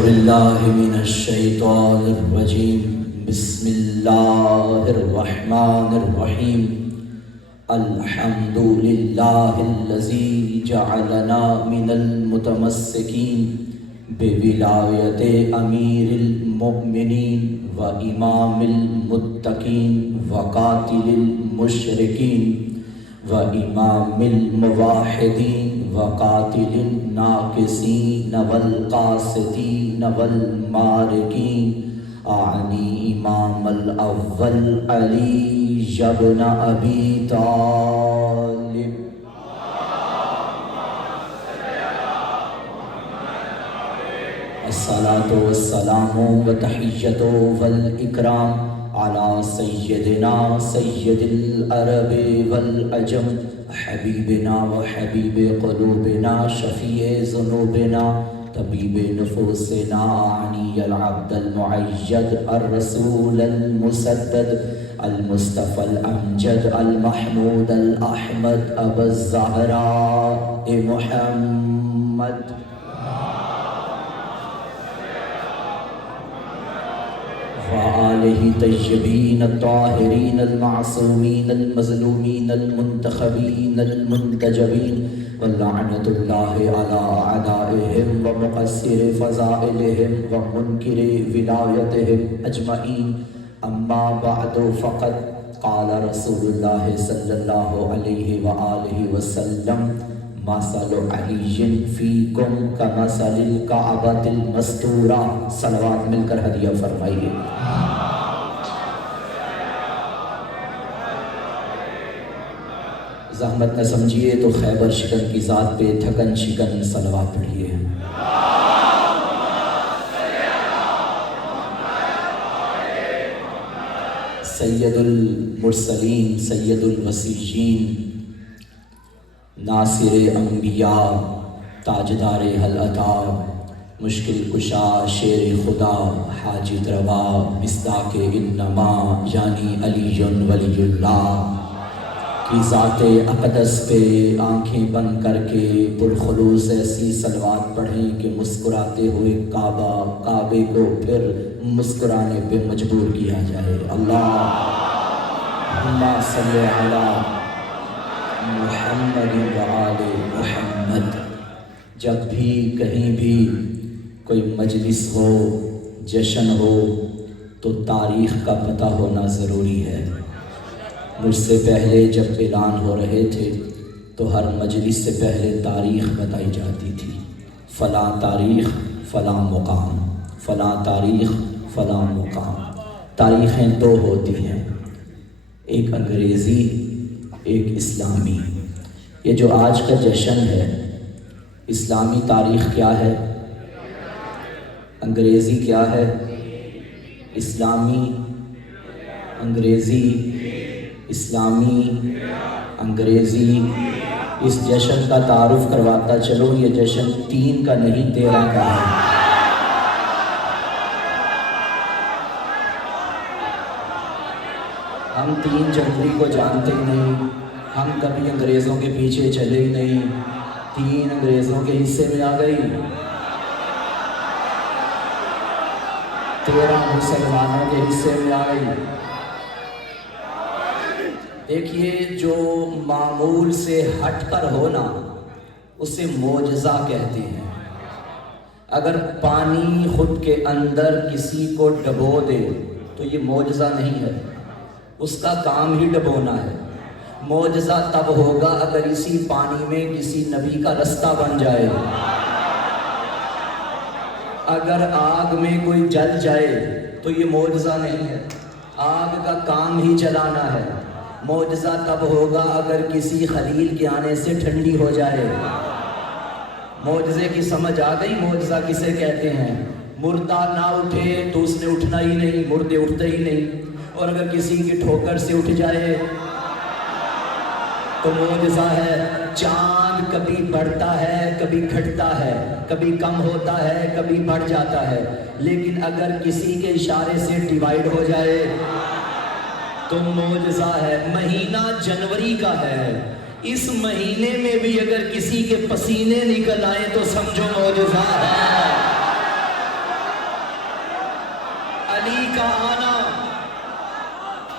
باللہ من الشیطان الرجیم بسم اللہ الرحمن الرحیم الحمد للہ الذی جعلنا من المتمسکین بولایت امیر المؤمنین و امام المتقین و قاتل المشرکین و امام الموحدین وقاتل الناقصین والقاسطین والمارقین اعنی امام الاول علی ابن ابی طالب الصلاۃ والسلام وتحیۃ والاکرام علی سیدنا سید العرب والعجم حبیبنا و حبیب قلوبنا شفیع ذنوبنا طبیب نفوسنا اعنی العبد المعید الرسول المسدد المصطفى الامجد المحمود الاحمد ابا الزہراء محمد وآلہ طیبین الطاہرین المعصومین المظلومین المنتخبین المنتجبین واللعنۃ اللہ علی اعدائہم ومقصر فضائلہم ومنکر ولایتہم اجمعین اما بعد فقد قال رسول اللہ صلی اللہ علیہ وآلہ وسلم مثل علی فیکم کمثل الکعبۃ المستورہ. صلوات مل کر ہدیہ فرمائیے. زحمت نہ سمجھیے تو خیبر شکن کی ذات پہ تھکن شکن صلوات پڑھیے. سید المرسلین سید الوصیین ناصر انبیاء تاجدار حلعتا مشکل کشا شیر خدا حاجت روا مصداق انما یعنی علی ولی اللہ کی ذات اقدس پہ آنکھیں بند کر کے پرخلوص ایسی صلوات پڑھیں کہ مسکراتے ہوئے کعبے کو پھر مسکرانے پہ مجبور کیا جائے. اللہم صلی علی محمد و آل محمد. جب بھی کہیں بھی کوئی مجلس ہو جشن ہو تو تاریخ کا پتہ ہونا ضروری ہے. مجھ سے پہلے جب اعلان ہو رہے تھے تو ہر مجلس سے پہلے تاریخ بتائی جاتی تھی. فلاں تاریخ فلاں مقام، فلاں تاریخ فلاں مقام. تاریخیں دو ہوتی ہیں، ایک انگریزی ایک اسلامی. یہ جو آج کا جشن ہے اسلامی تاریخ کیا ہے؟ انگریزی کیا ہے؟ اسلامی انگریزی اسلامی انگریزی. اس جشن کا تعارف کرواتا چلو، یہ جشن 3 کا نہیں 13 کا ہے. ہم 3 جنوری کو جانتے ہی نہیں، ہم کبھی انگریزوں کے پیچھے چلے ہی نہیں. 3 انگریزوں کے حصے میں آ گئی، 13 مسلمانوں کے حصے میں آ گئی. دیکھیے، جو معمول سے ہٹ کر ہونا اسے معجزہ کہتے ہیں. اگر پانی خود کے اندر کسی کو ڈبو دے تو یہ معجزہ نہیں ہے، اس کا کام ہی ڈبونا ہے. معجزہ تب ہوگا اگر اسی پانی میں کسی نبی کا رستہ بن جائے. اگر آگ میں کوئی جل جائے تو یہ معجزہ نہیں ہے، آگ کا کام ہی جلانا ہے. معجزہ تب ہوگا اگر کسی خلیل کے آنے سے ٹھنڈی ہو جائے. معجزے کی سمجھ آ گئی؟ معجزہ کسے کہتے ہیں؟ مردہ نہ اٹھے تو اس نے اٹھنا ہی نہیں، مردے اٹھتے ہی نہیں. اور اگر کسی کی ٹھوکر سے اٹھ جائے تو معجزہ ہے. چاند کبھی بڑھتا ہے کبھی گھٹتا ہے، کبھی کم ہوتا ہے کبھی بڑھ جاتا ہے، لیکن اگر کسی کے اشارے سے ڈیوائیڈ ہو جائے تو معجزہ ہے. مہینہ جنوری کا ہے، اس مہینے میں بھی اگر کسی کے پسینے نکل آئے تو سمجھو معجزہ ہے. کا آنا،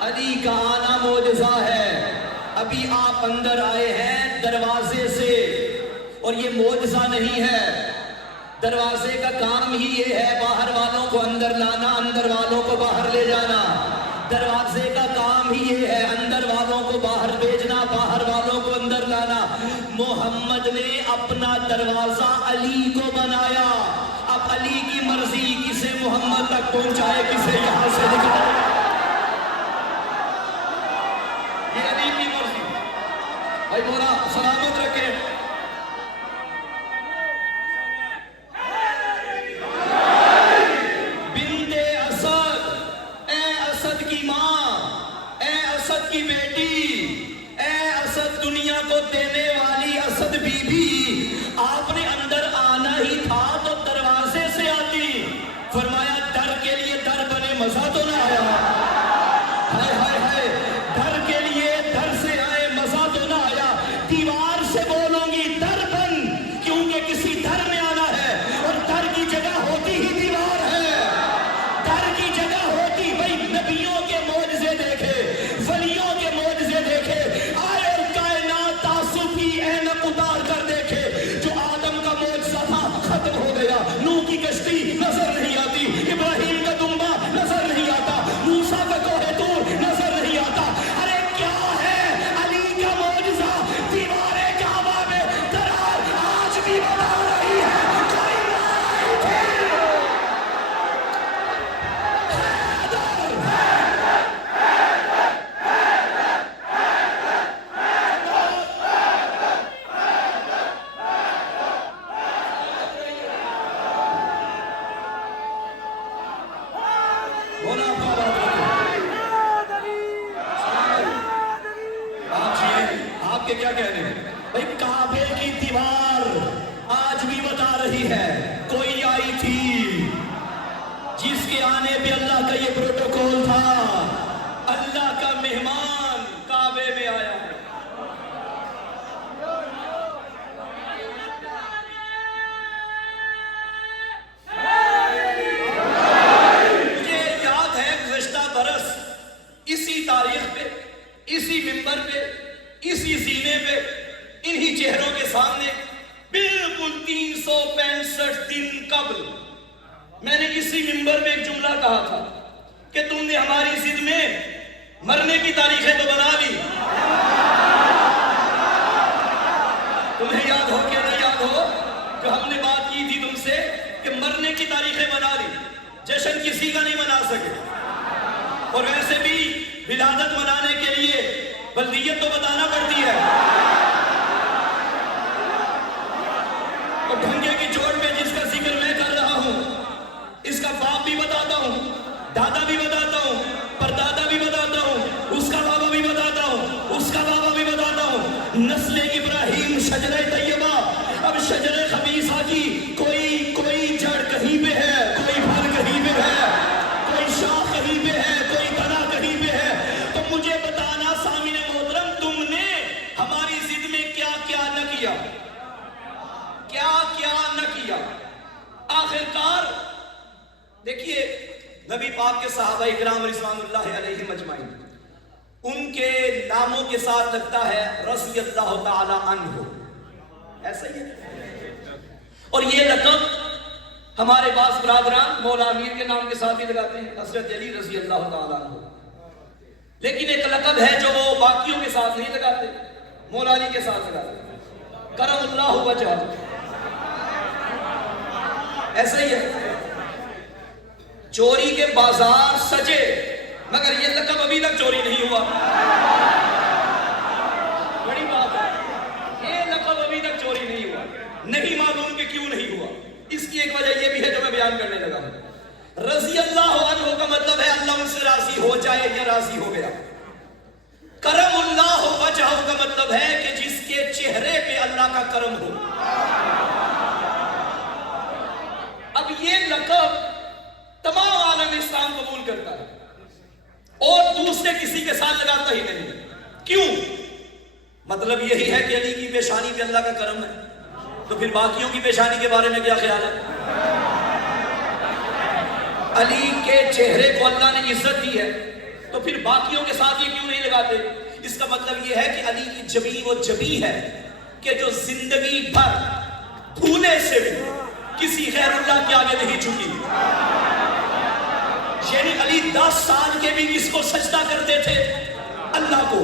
علی کا آنا معجزہ ہے۔ ابھی آپ اندر آئے ہیں دروازے سے، اور یہ معجزہ نہیں ہے۔ دروازے کا کام ہی یہ ہے باہر والوں کو اندر لانا، اندر والوں کو باہر لے جانا۔ دروازے کا کام ہی یہ ہے اندر والوں کو باہر بھیجنا، باہر والوں کو اندر لانا۔ محمد نے اپنا دروازہ علی کو بنایا، اب علی کی مرضی کسے محمد تک پہنچائے، کسے یہاں سے نکالے، یہ علی کی مرضی۔ بھائی بولا سلامت رکھے۔ بنت اسد، اے اسد کی ماں، اے اسد کی بیٹی، اے اسد دنیا کو دینے والی اسد بی بی، آپ نے اندر آنا ہی تھا تو دروازے سے آتی۔ فرمایا در کے لیے در بنے، مزہ تو نہ آیا؟ ہائے ہائے ہائے، در کے لیے در سے آئے، مزہ تو نہ آیا؟ دیوار سے بولوں گی در بن، کیونکہ کسی در میں آنا ہے، اور در کی جگہ ہوتی ہی دیوار ہے۔ در کی جگہ ہوتی، بھئی نبیوں کے معجزے دیکھے، ولیوں کے معجزے دیکھے، آئے کائنات تعصب کی اینک اتار کر دیکھے۔ جو آدم کا معجزہ تھا ختم ہو گیا، نوح کی کشتی نظر نہیں آتی، ابراہیم کا دمبا نظر نہیں آتا، موسیٰ کا کوہ طور نظر نہیں آتا۔ ارے کیا ہے علی کا معجزہ؟ دیوارِ کعبہ میں درار آج بھی بنا رہی ہے، کوئی رائے تھی۔ بولا آپ کا بات آپ کے کیا کہنے ہیں؟ بھئی کعبے کی دیوار آج بھی بتا رہی ہے کوئی آئی تھی جس کے آنے پہ اللہ کا یہ پروٹوکول تھا، اللہ کا مہمان کعبے میں آیا ہے۔ مجھے یاد ہے گزشتہ برس اسی تاریخ پہ، اسی منبر پہ، اسی زینے پہ، انہی چہروں کے سامنے بالکل 365 دن قبل میں نے اسی منبر پہ ایک جملہ کہا تھا کہ تم نے ہماری ضد میں مرنے کی تاریخیں تو بنا لی۔ تمہیں یاد ہو کہ نہ یاد ہو کہ ہم نے بات کی تھی تم سے کہ مرنے کی تاریخیں بنا لی، جشن کسی کا نہیں منا سکے، اور ویسے بھی ولادت منانے کے لیے بلدیت تو بتانا پڑتی ہے۔ اور ڈھنگے کی چوٹ میں جس کا ذکر میں کر رہا ہوں، اس کا باپ بھی بتاتا ہوں، دادا بھی بتاتا ہوں، پردادا بھی بتاتا ہوں، اس کا بابا بھی بتاتا ہوں، اس کا بابا بھی بتاتا ہوں۔ نسل ابراہیم شجرہ طیبہ، اب شجرہ خبیثہ کی کوئی جڑ کہیں پہ ہے، کوئی پھل کہیں پہ ہے، کوئی شاخ کہیں پہ ہے، کوئی تنا کہیں پہ ہے۔ تو مجھے بتانا سامعین محترم، تم نے ہماری ضد میں کیا کیا نہ کیا، کیا کیا نہ کیا۔ آخرکار دیکھیے نبی پاک کے صحابہ اکرام رضوان اللہ علیہم اجمعین، ان کے ناموں کے ساتھ لگتا ہے رضی اللہ تعالی عنہ، ایسا ہی ہے۔ اور یہ لقب ہمارے بعض برادران مولا امیر کے نام کے ساتھ ہی لگاتے ہیں، حضرت علی رضی اللہ تعالی عنہ، لیکن ایک لقب ہے جو وہ باقیوں کے ساتھ نہیں لگاتے، مولا علی کے ساتھ لگاتے ہیں، کرم اللہ وجہہ، ایسا ہی ہے۔ چوری کے بازار سجے، مگر یہ لقب ابھی تک چوری نہیں ہوا، بڑی بات ہے، یہ لقب ابھی تک چوری نہیں ہوا، نہیں معلوم کہ کیوں نہیں ہوا۔ اس کی ایک وجہ یہ بھی ہے جو میں بیان کرنے لگا ہوں۔ رضی اللہ عنہ کا مطلب ہے اللہ ان سے راضی ہو جائے یا راضی ہو گیا۔ کرم اللہ وجہہ کا مطلب ہے کہ جس کے چہرے پہ اللہ کا کرم ہو۔ اب یہ لقب تمام عالم اسلام قبول کرتا ہے اور دوسرے کسی کے ساتھ لگاتا ہی نہیں۔ کیوں؟ مطلب یہی ہے کہ علی کی پیشانی پہ اللہ کا کرم ہے، تو پھر باقیوں کی پیشانی کے بارے میں کیا خیال ہے؟ علی کے چہرے کو اللہ نے عزت دی ہے تو پھر باقیوں کے ساتھ یہ کیوں نہیں لگاتے؟ اس کا مطلب یہ ہے کہ علی کی جبی وہ جبی ہے کہ جو زندگی بھر بھولے سے بھی کسی غیر اللہ کے آگے نہیں جھکی. یعنی علی 10 سال کے بھی کس کو سجدہ کرتے تھے؟ اللہ کو.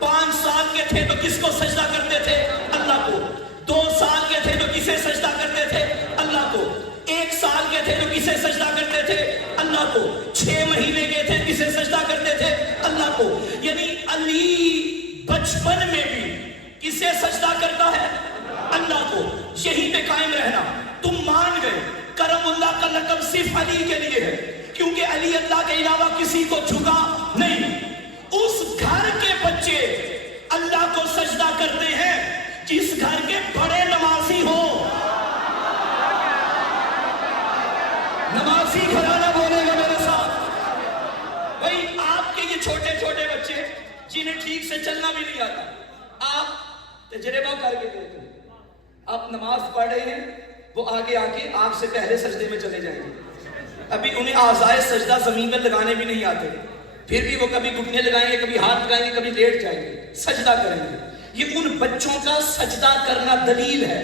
5 سال کے تھے تو کس کو سجدہ کرتے تھے؟ اللہ کو. 2 سال کے تھے تو کسے سجدہ کرتے تھے؟ اللہ کو. 1 سال کے تھے تو کسے سجدہ کرتے تھے؟ اللہ کو. 6 مہینے کے تھے کسے سجدہ کرتے تھے؟ اللہ کو. یعنی علی بچپن میں بھی کسے سجدہ کرتا ہے؟ اللہ کو. یہیں پہ قائم رہنا. تم مان گئے کرم اللہ کا لقب صرف علی کے لیے ہے کیونکہ علی اللہ کے علاوہ کسی کو جھکا نہیں. اس گھر کے بچے اللہ کو سجدہ کرتے ہیں جس گھر کے بڑے نمازی ہو. نمازی گھرانہ بولے گا میرے ساتھ. بھائی آپ کے یہ چھوٹے چھوٹے بچے جنہیں ٹھیک سے چلنا بھی نہیں آتا, آپ تجربہ کر کے دیکھیں. آپ نماز پڑھ رہے ہیں, وہ آگے آ کے آپ سے پہلے سجدے میں چلے جائیں گے. ابھی انہیں اعضائے سجدہ زمین پر لگانے بھی نہیں آتے, پھر بھی وہ کبھی گھٹنے لگائیں گے, کبھی ہاتھ لگائیں گے, کبھی لیٹ جائیں گے, سجدہ کریں گے. یہ ان بچوں کا سجدہ کرنا دلیل ہے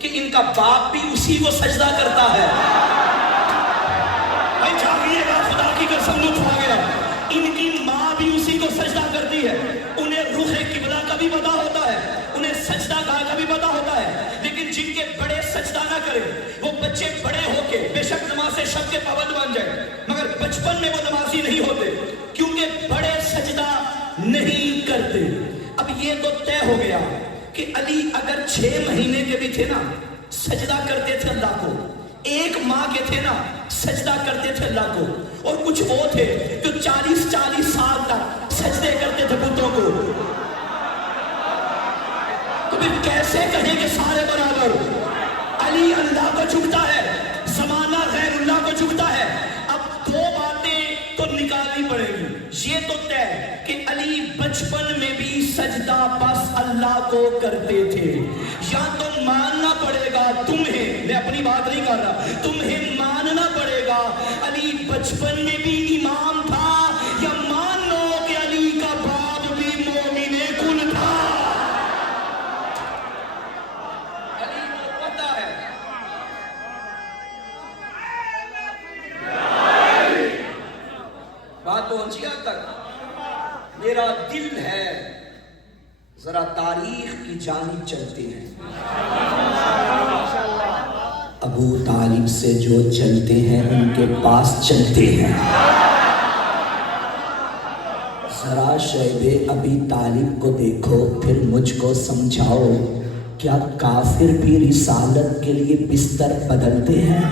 کہ ان کا باپ بھی اسی کو سجدہ کرتا ہے. بھائی جاگیے گا, خدا کی قسم لطف آ گیا. ان کی ماں بھی اسی کو سجدہ کرتی ہے. انہیں رخ قبلہ کا بھی پتہ ہوتا ہے, انہیں سجدہ گاہ کا بھی پتہ ہوتا ہے. لیکن جن کے بڑے سجدہ نہ کریں وہ بچے بڑے ہو کے بے شک نماز شب کے پابند بن جائیں مگر بچپن میں وہ نمازی نہیں ہوتے کیونکہ بڑے سجدہ نہیں کرتے. اب یہ تو طے ہو گیا کہ علی اگر 6 مہینے کے بھی تھے نا سجدہ کرتے تھے اللہ کو, 1 ماہ کے تھے نا سجدہ کرتے تھے اللہ کو, اور کچھ وہ تھے جو 40 سال تک سجدے کرتے تھے بتوں کو. تو پھر کیسے کہیں کہ سارے برابر؟ علی اللہ کو جھکتا ہے, زمانہ غیر اللہ کو جھکتا ہے. اب 2 باتیں تو نکالنی پڑے گی. یہ تو طے کہ علی بچپن میں بھی سجدہ بس اللہ کو کرتے تھے. یا تو ماننا پڑے گا تمہیں, میں اپنی بات نہیں کر رہا, تمہیں ماننا پڑے گا علی بچپن میں بھی امام تھا, یا مان لو کہ علی کا باپ بھی مومن کن تھا. علی کو پتہ ہے. بات پہنچی آپ تک؟ میرا دل ہے ذرا تاریخ کی جانب چلتے ہیں. ابو طالب سے جو چلتے ہیں ان کے پاس چلتے ہیں. ذرا شیب ابی طالب کو دیکھو پھر مجھ کو سمجھاؤ, کیا کافر بھی رسالت کے لیے بستر بدلتے ہیں؟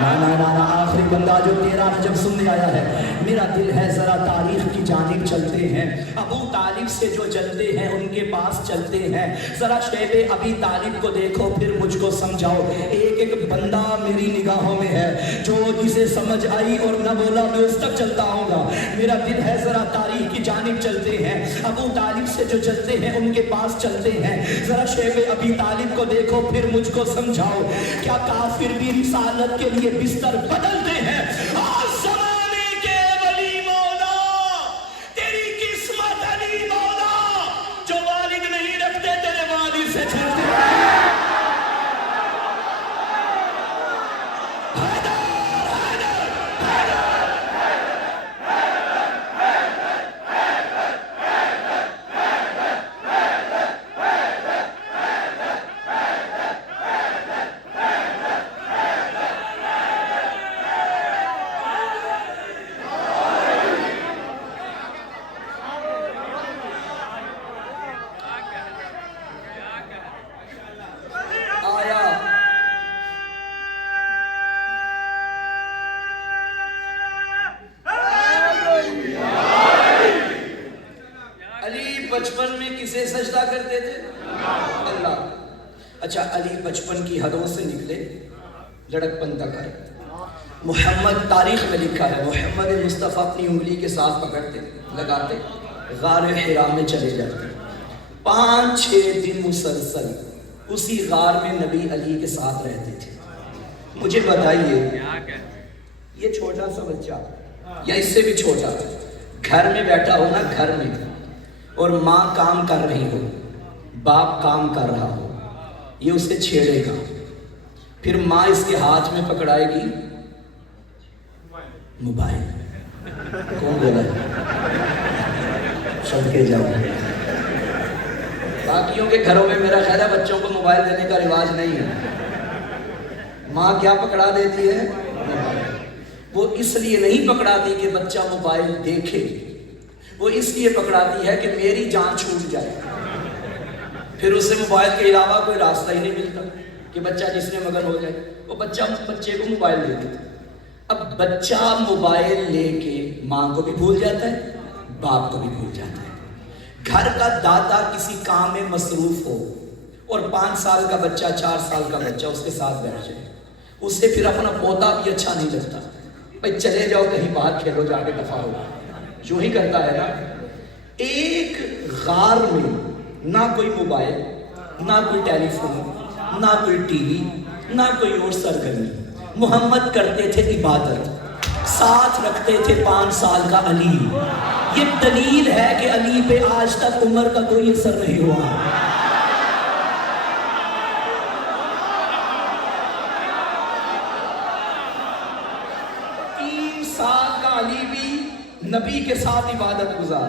نا آخری بندہ جو تیرا نجم سننے آیا ہے, میرا دل ہے ذرا تاریخ کی جانب چلتے ہیں. ابو طالب سے جو جلتے ہیں ان کے پاس چلتے ہیں. ذرا شیب ابی طالب کو دیکھو پھر مجھ کو سمجھاؤ. ایک بندہ میری نگاہوں میں ہے جو جسے سمجھ آئی اور نہ بولا میں اس تک چلتا ہوں گا. میرا دل ہے ذرا تاریخ کی جانب چلتے ہیں. ابو طالب سے جو چلتے ہیں ان کے پاس چلتے ہیں. ذرا شیب ابی طالب کو دیکھو پھر مجھ کو سمجھاؤ, کیا کافر بھی رسالت کے لیے بستر بدلتے ہیں؟ زمانے کے ولی مولا, تیری قسمت علی مولا, جو والد نہیں رکھتے تیرے والد سے چلتے ہیں. بچپن میں کسے سجدہ کرتے تھے؟ اللہ. اچھا علی بچپن کی حدوں سے نکلے, لڑکپن تک آئے. محمد تاریخ میں لکھا ہے محمد مصطفیٰ اپنی انگلی کے ساتھ پکڑتے لگاتے غار حرا میں چلے جاتے. 5-6 دن مسلسل اسی غار میں نبی علی کے ساتھ رہتے تھے. مجھے بتائیے یہ چھوٹا سا بچہ یا اس سے بھی چھوٹا گھر میں بیٹھا ہو نا، گھر میں، اور ماں کام کر رہی ہو، باپ کام کر رہا ہو، یہ اسے چھیڑے گا، پھر ماں اس کے ہاتھ میں پکڑائے گی موبائل. کون بولا سب کے جاؤ. باقیوں کے گھروں میں میرا خیال ہے بچوں کو موبائل دینے کا رواج نہیں ہے. ماں کیا پکڑا دیتی ہے؟ موبائل. وہ اس لیے نہیں پکڑاتی کہ بچہ موبائل دیکھے، وہ اس لیے پکڑاتی ہے کہ میری جان چھوٹ جائے. پھر اسے موبائل کے علاوہ کوئی راستہ ہی نہیں ملتا کہ بچہ جس میں مگن ہو جائے. وہ بچے کو موبائل دے دیتا. اب بچہ موبائل لے کے ماں کو بھی بھول جاتا ہے، باپ کو بھی بھول جاتا ہے. گھر کا دادا کسی کام میں مصروف ہو اور 5 سال کا بچہ 4 سال کا بچہ اس کے ساتھ بیٹھ جائے، اسے پھر اپنا پوتا بھی اچھا نہیں لگتا. بھائی چلے جاؤ کہیں باہر کھیلو، جا کے دفعہ ہو. جو ہی کرتا ہے نا. ایک غار میں نہ کوئی موبائل، نہ کوئی ٹیلی فون، نہ کوئی ٹی وی، نہ کوئی اور سرگرمی. محمد کرتے تھے عبادت، ساتھ رکھتے تھے 5 سال کا علی. یہ دلیل ہے کہ علی پہ آج تک عمر کا کوئی اثر نہیں ہوا. 3 سال کا علی بھی نبی کے ساتھ عبادت گزار،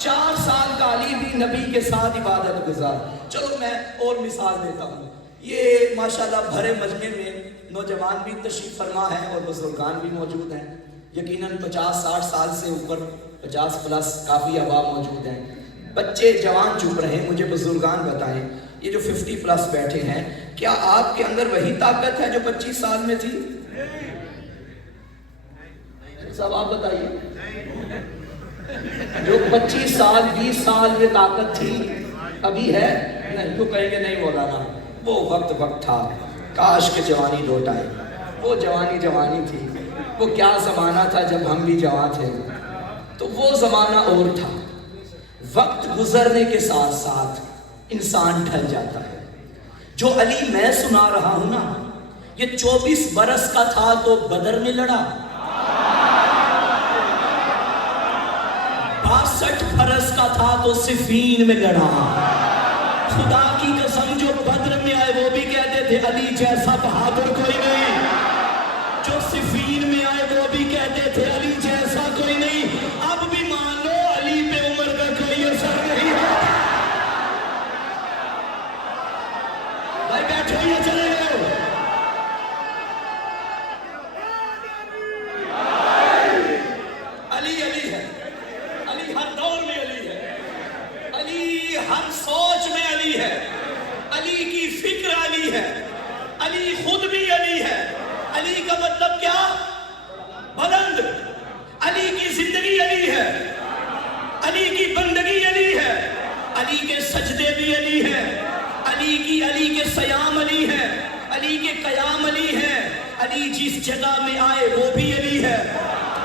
4 سال کا علی بھی نبی کے ساتھ عبادت گزار. چلو میں اور مثال دیتا ہوں. یہ ماشاءاللہ بھرے مجمع میں نوجوان بھی تشریف فرما ہیں اور بزرگان بھی موجود ہیں. یقیناً 50-60 سال سے اوپر، 50 پلس کافی آبا موجود ہیں. بچے جوان چپ رہے ہیں. مجھے بزرگان بتائیں، یہ جو 50 پلس بیٹھے ہیں، کیا آپ کے اندر وہی طاقت ہے جو 25 سال میں تھی؟ سب آپ بتائیے. جو 25 سال 20 سال میں طاقت تھی ابھی ہے نہیں. تو کہیں گے نہیں مولانا وہ وقت تھا، کاش کے جوانی لوٹ آئے. وہ جوانی تھی. وہ کیا زمانہ تھا جب ہم بھی جوان تھے. تو وہ زمانہ اور تھا. وقت گزرنے کے ساتھ ساتھ انسان ڈھل جاتا ہے. جو علی میں سنا رہا ہوں نا، یہ 24 برس کا تھا تو بدر میں لڑا، 62 برس کا تھا تو صفین میں لڑا. خدا کی قسم جو بدر میں آئے وہ بھی کہتے تھے علی جیسا بہادر کوئی نہیں. جو صفین میں آئے وہ بھی کہتے تھے علی جیسا کوئی نہیں. اب بھی مان لو علی پہ عمر کا کوئی اثر نہیں ہے. بھائی بیٹھو یا چلے گئے؟ علی ہے. علی ہر دور میں علی ہے. علی ہر سوچ میں علی ہے. علی کی فکر علی ہے. علی خود بھی علی ہے. علی کا مطلب کیا؟ بلند. علی کی زندگی علی ہے. علی کی بندگی علی ہے. علی کے سجدے بھی علی ہے. علی کے سیام علی ہے. علی کے قیام علی ہے. علی جس جگہ میں آئے وہ بھی علی ہے.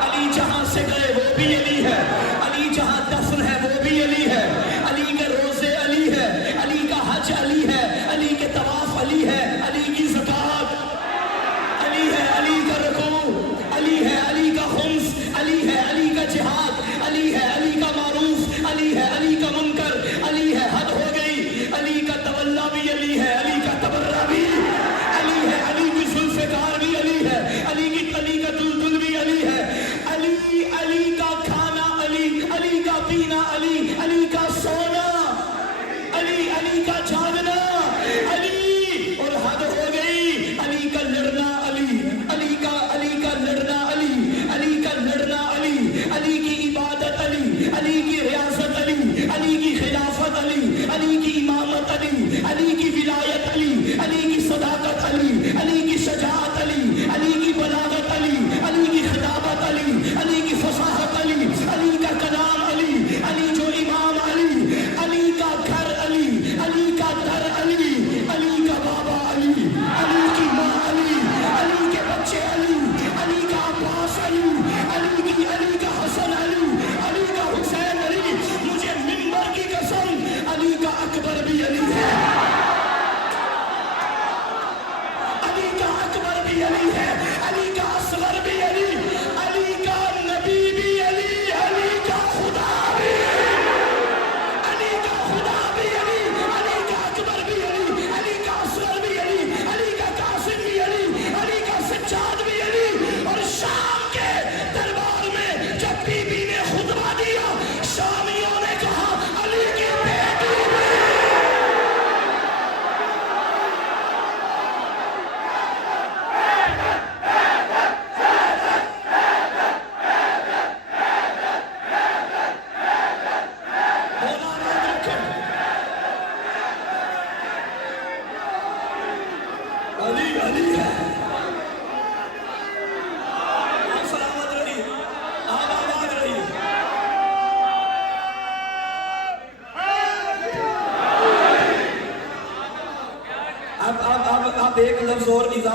علی جہاں سے گئے وہ بھی علی ہے. علی جہاں دفن ہے وہ بھی علی ہے. علی کے روزے علی ہے. علی کا حج علی ہے. علی کے طواف علی ہے. علی کی زکات علی ہے. علی کا رکوع علی ہے. علی کا خمس علی ہے. علی کا جہاد علی ہے. علی کا معروف علی ہے. علی کا منکر علی ہے. حد ہو گئی. علی کا تولا بھی علی ہے. علی کا تبرہ بھی علی ہے. علی کی ذوالفقار بھی علی ہے. علی کا دلدل بھی علی ہے. علی کا کھانا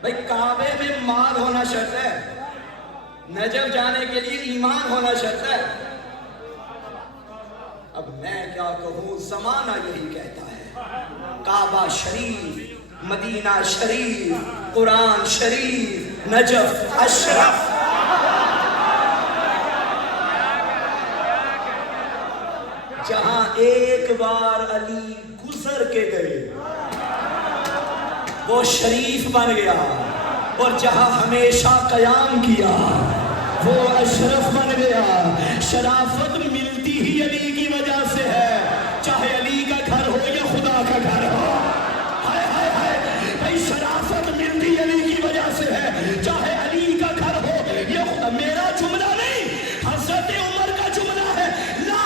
بھائی کعبے میں مال ہونا شرط ہے، نجف جانے کے لیے ایمان ہونا شرط ہے۔ اب میں کیا کہوں، زمانہ یہی کہتا ہے، کعبہ شریف، مدینہ شریف، قرآن شریف، نجف اشرف۔ جہاں ایک بار علی گزر کے گئے وہ شریف بن گیا، اور جہاں ہمیشہ قیام کیا وہ اشرف بن گیا۔ شرافت ملتی ہی علی کی وجہ سے ہے، چاہے علی کا گھر ہو یا خدا کا گھر ہو۔ ہائے ہائے ہائے بھائی، شرافت ملتی علی کی وجہ سے ہے، چاہے علی کا گھر ہو یا خدا۔ میرا جملہ نہیں، حضرت عمر کا جملہ ہے، لا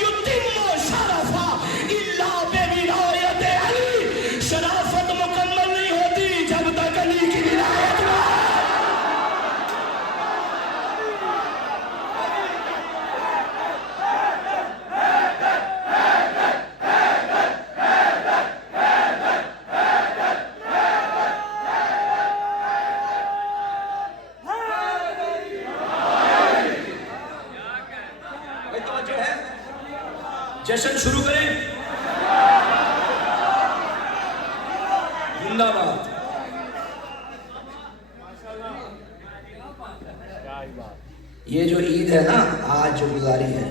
یتم شرفا الا بولایت علی۔ شرافت مکمل نہیں ہوتی جب تک علی کی ولایت نہ ہو۔ جشن شروع کریں، زندہ باد۔ یہ جو عید ہے نا آج جو گزاری ہے،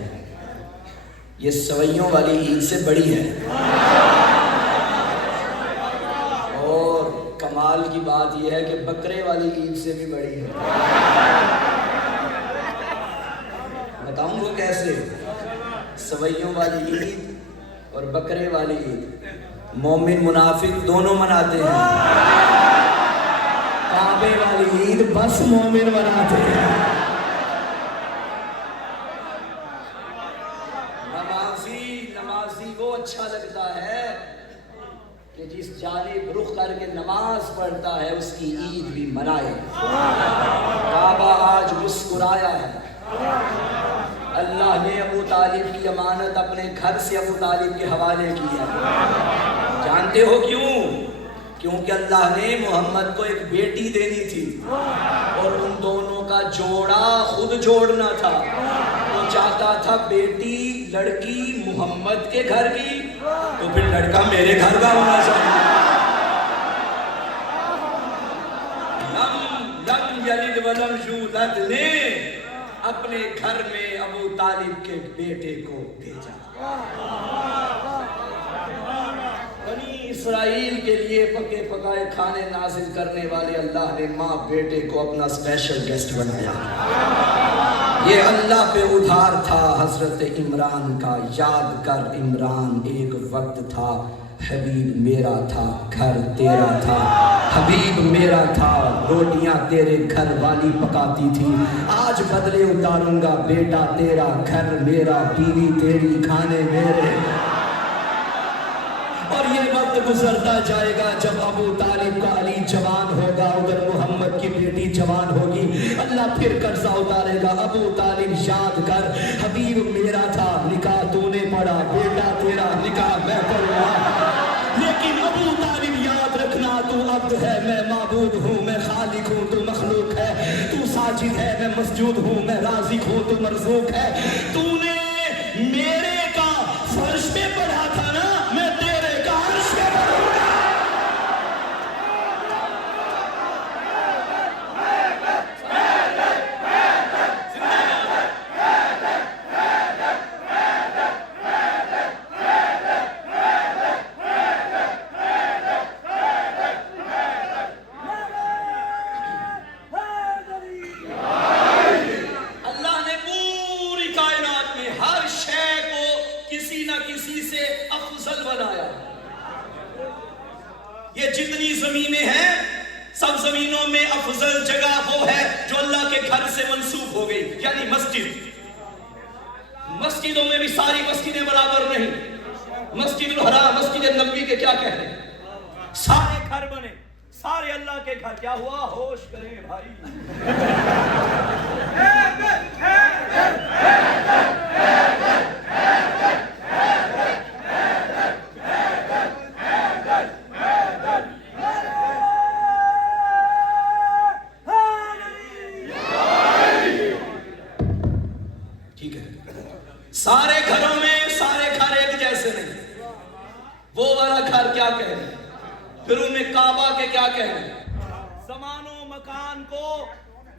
یہ سوئیوں والی عید سے بڑی ہے، اور کمال کی بات یہ ہے کہ بکرے والی عید سے بھی بڑی ہے۔ بتاؤں وہ کیسے؟ سوئیوں والی عید اور بکرے والی عید مومن منافق دونوں مناتے ہیں، کعبے والی عید بس مومن مناتے ہیں۔ نمازی وہ اچھا لگتا ہے کہ جس جانب رخ کر کے نماز پڑھتا ہے اس کی عید بھی منائے۔ کعبہ آج مسکرایا ہے۔ اللہ نے ابو طالب کی امانت اپنے گھر سے ابو طالب کے حوالے کی ہے۔ جانتے ہو کیوں؟ کیونکہ اللہ نے محمد کو ایک بیٹی دینی تھی، اور ان دونوں کا جوڑا خود جوڑنا تھا۔ وہ چاہتا تھا بیٹی لڑکی محمد کے گھر کی، تو پھر لڑکا میرے گھر کا ہونا چاہیے۔ لم یلد ولم یولد نے اپنے گھر میں ابو طالب کے بیٹے کو بھیجا۔ بنی اسرائیل کے لیے پکے پکائے کھانے نازل کرنے والے اللہ نے ماں بیٹے کو اپنا اسپیشل گیسٹ بنایا۔ یہ اللہ پہ ادھار تھا حضرت عمران کا۔ یاد کر عمران، ایک وقت تھا حبیب میرا تھا، گھر تیرا تھا۔ حبیب میرا تھا، روٹیاں تیرے گھر والی پکاتی تھی۔ آج بدلے اتاروں گا، بیٹا تیرا، گھر میرا، بیوی تیری، کھانے میرے۔ اور یہ وقت گزرتا جائے گا جب ابو طالب کا علی جوان ہوگا، ادھر محمد کی بیٹی جوان ہوگی، اللہ پھر قرضہ اتارے گا۔ ابو طالب یاد کر، حبیب میرا تھا، نکاح تو نے پڑھا، بیٹا تیرا، نکاح میں پڑھا۔ لیکن ابو طالب یاد رکھنا، تو عبد ہے، میں معبود ہوں، میں خالق ہوں، تو مخلوق ہے، تو ساجد ہے، میں مسجود ہوں، میں رازق ہوں، تو مرزوق ہے۔ تو نے میرے کا فرش پہ پڑھا تھا نا، میں تیرے کا عرش پہ پڑھوں گا۔ یہ جتنی زمینیں ہیں، سب زمینوں میں افضل جگہ وہ ہے جو اللہ کے گھر سے منسوب ہو گئی، یعنی مسجد۔ مسجدوں میں بھی ساری مسجدیں برابر نہیں۔ مسجد الحرام، مسجد نبوی کے کیا کہتے ہیں؟ سارے گھر بنے، سارے اللہ کے گھر۔ کیا ہوا؟ ہوش کریں بھائی۔ پھر ان میں کعبہ کے کیا کہنے، زمان و مکان کو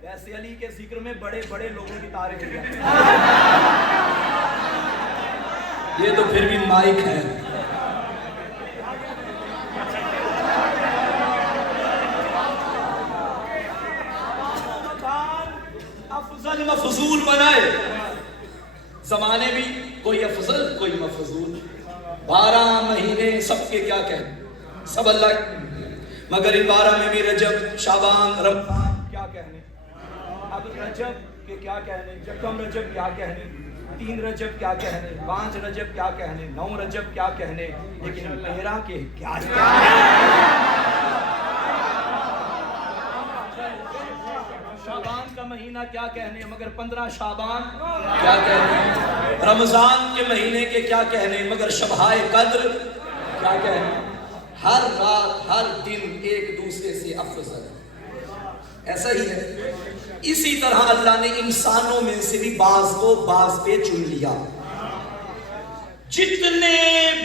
ایسے علی کے ذکر میں بڑے بڑے لوگوں کی تعریف کیا. یہ تو پھر بھی مائک ہے. افضل مفضول بنائے، زمانے بھی کوئی افضل کوئی مفضول. 12 مہینے سب کے کیا کہنے، سب اللہ کے، مگر ان 12 میں بھی رجب، شعبان، رمضان کیا کہنے. اب رجب کے کیا کہنے، یکم رجب کیا کہنے، 3 رجب کیا کہنے، 5 رجب کیا کہنے، 9 رجب کیا کہنے، لیکن 13 کے کیا شعبان کا مہینہ کیا کہنے، مگر 15 شعبان کیا کہنے، رمضان کے مہینے کے کیا کہنے، مگر شبہائے قدر کیا کہنے. ہر رات ہر دن ایک دوسرے سے افضل. ایسا ہی ہے. اسی طرح اللہ نے انسانوں میں سے بھی بعض کو بعض پہ چن لیا. جتنے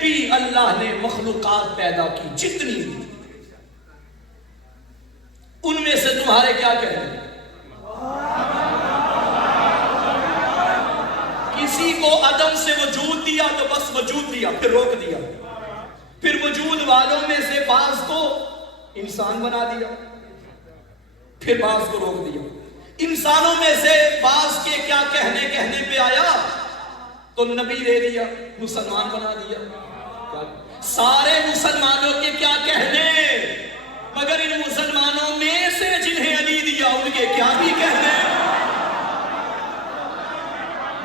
بھی اللہ نے مخلوقات پیدا کی، جتنی بھی، ان میں سے تمہارے کیا کہنے. کسی کو عدم سے وجود دیا تو بس وجود دیا، پھر روک دیا. پھر وجود والوں میں سے بعض کو انسان بنا دیا، پھر بعض کو روک دیا. انسانوں میں سے بعض کے کیا کہنے پہ آیا تو نبی دے دیا، مسلمان بنا دیا. سارے مسلمانوں کے کیا کہنے، مگر ان مسلمانوں میں سے جنہیں علی دیا ان کے کیا بھی کہنے.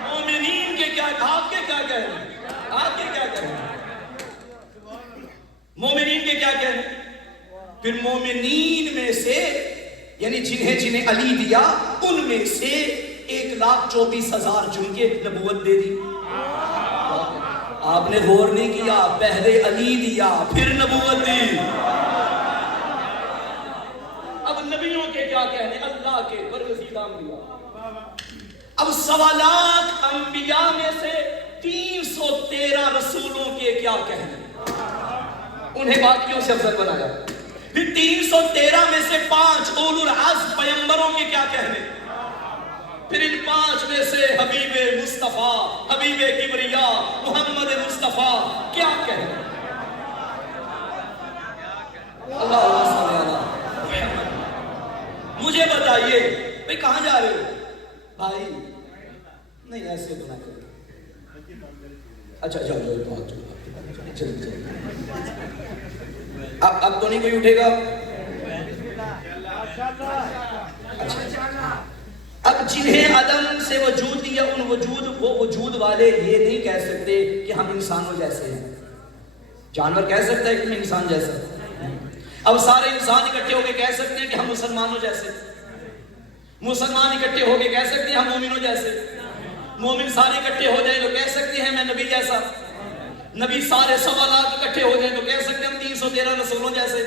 مومنین کے کیا، آپ کے کیا کہنے، آپ کے کیا کہنے، مومنین کے کیا کہنے. پھر مومنین میں سے یعنی جنہیں علی دیا ان میں سے 1,24,000 چن کے نبوت دے دی. آپ نے غور نہیں کیا، پہلے علی دیا پھر نبوت دی. اب نبیوں کے کیا کہنے، اللہ کے برگزیدہ انبیاء. اب 1.25 لاکھ انبیاء میں سے 313 رسولوں کے کیا کہنے، انہیں باقیوں سے افضل بنایا. پھر 313 میں سے 5 اولو العزم پیغمبروں کے کیا کہنے. پھر ان 5 میں سے حبیب مصطفیٰ، حبیب کبریا، محمد مصطفیٰ کیا کہنے. اللہ صلی اللہ علیہ وسلم. مجھے بتائیے بھئی کہاں جا رہے ہو؟ بھائی نہیں ایسے تو نہ کرو. اچھا جاؤ چلو. اب تو نہیں کوئی اٹھے گا. اب جنہیں عدم سے وجود دیا ان وہ وجود والے یہ نہیں کہہ سکتے کہ ہم انسانوں جیسے ہیں. جانور کہہ سکتا ہے کہ میں انسان جیسا. اب سارے انسان اکٹھے ہو کے کہہ سکتے ہیں کہ ہم مسلمانوں جیسے. مسلمان اکٹھے ہو کے کہہ سکتے ہیں ہم مومنوں جیسے. مومن سارے اکٹھے ہو جائیں تو کہہ سکتے ہیں میں نبی جیسا. نبی سارے 1.25 لاکھ اکٹھے ہو جائیں تو کہہ سکتے ہیں ہم 313 رسولوں جیسے.